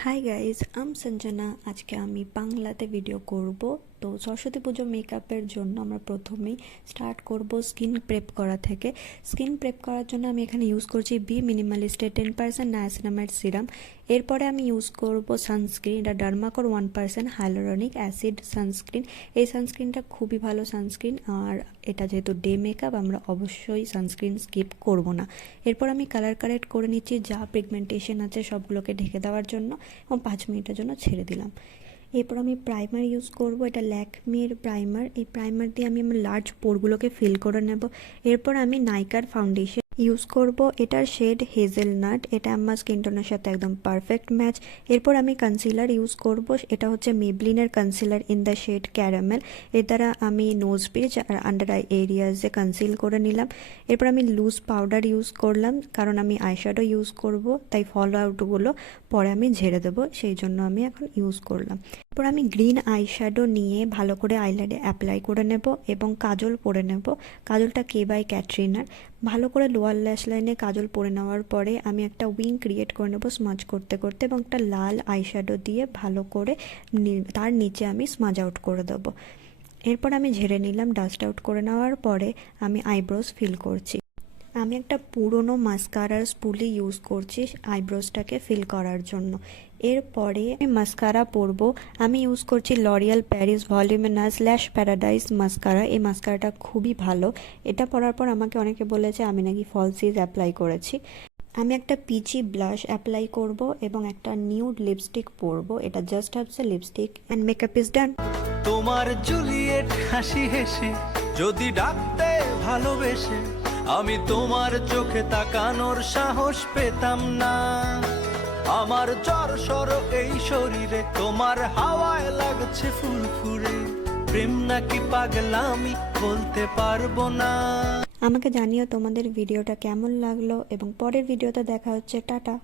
Hi guys आम संजना आज के आमी बांगलाते भिडियो करब। तो सरस्वती पुजो मेकअपेर जोन्नो आमरा प्रथमेई स्टार्ट करब स्किन प्रेप करा थेके। स्किन प्रेप करार जोन्नो आमी एखाने यूज करछि बी मिनिमालिस्टेर 10% नायासिनामाइड सिराम। एरपरे आमी यूज करब सानस्क्रीन, এটা ডার্মাকোর 1% হাইলোরনিক অ্যাসিড সানস্ক্রিন। এই সানস্ক্রিনটা খুবই ভালো সানস্ক্রিন, আর এটা যেহেতু ডে মেকআপ আমরা অবশ্যই সানস্ক্রিন স্কিপ করব না। এরপর আমি কালার কারেক্ট করে নিচ্ছি, যা পিগমেন্টেশন আছে সবগুলোকে ঢেকে দেওয়ার জন্য, এবং 5 মিনিটের জন্য ছেড়ে দিলাম। এরপর আমি প্রাইমার ইউজ করব, এটা ল্যাকমির প্রাইমার। এই প্রাইমার দিয়ে আমি আমার লার্জ পোরগুলোকে ফিল করে নেব। এরপর আমি নাইকার ফাউন্ডেশন ইউজ করব, এটার শেড হেজেলনাট। এটা আমার স্কিন টোনের সাথে একদম পারফেক্ট ম্যাচ। এরপর আমি কনসিলার ইউজ করব, এটা হচ্ছে মেবলিনের concealer in the shade caramel. এর দ্বারা আমি নোজ ব্রিজ আর আন্ডার আই এরিয়াজে কনসিল করে নিলাম। এরপর আমি লুজ পাউডার ইউজ করলাম, কারণ আমি আইশ্যাডো ইউজ করব, তাই ফল আউটগুলো পরে আমি ঝেড়ে দেবো, সেই জন্য আমি এখন ইউজ করলাম। এরপর আমি গ্রিন আইশ্যাডো নিয়ে ভালো করে আইল্যান্ডে অ্যাপ্লাই করে নেব এবং কাজল পরে নেব। কাজলটা কে বাই ক্যাটরিনার। ভালো করে লোয়ার ল্যাশ লাইনে কাজল পরে নেওয়ার পরে আমি একটা উইং ক্রিয়েট করে নেব স্মাজ করতে করতে, এবং একটা লাল আইশ্যাডো দিয়ে ভালো করে তার নিচে আমি স্মাজ আউট করে দেবো। এরপর আমি ঝেড়ে নিলাম। ডাস্ট আউট করে নেওয়ার পরে আমি আইব্রোজ ফিল করছি। আমি একটা পুরনো মাস্কারার স্পুলি ইউজ করছি আইব্রোজটাকে ফিল করার জন্য। এরপরে আমি মাস্কারা পরবো। আমি ইউজ করছি লরিয়াল প্যারিস ভলিউমিনাস ল্যাশ প্যারাডাইস মাস্কারা। এই মাস্কারাটা খুবই ভালো। এটা পরার পর আমাকে অনেকে বলেছে আমি নাকি ফলসিজ অ্যাপ্লাই করেছি। আমি একটা পিচি ব্লাশ অ্যাপ্লাই করব এবং একটা নিউড লিপস্টিক পরবো। এটা জাস্ট হাবসে lipstick and makeup is done. তোমার জুলিয়েট হাসি হেসে যদি ডাকতে ভালোবেসে আমি তোমার চোখে তাকানোর সাহস পেতাম না। আমার জ্বর সর এই শরীরে তোমার হাওয়ায় লাগছে ফুরফুরে। প্রেম নাকি পাগলামি বলতে পারবো না। আমাকে জানিও তোমাদের ভিডিওটা কেমন লাগলো, এবং পরের ভিডিওতে দেখা হচ্ছে। টাটা।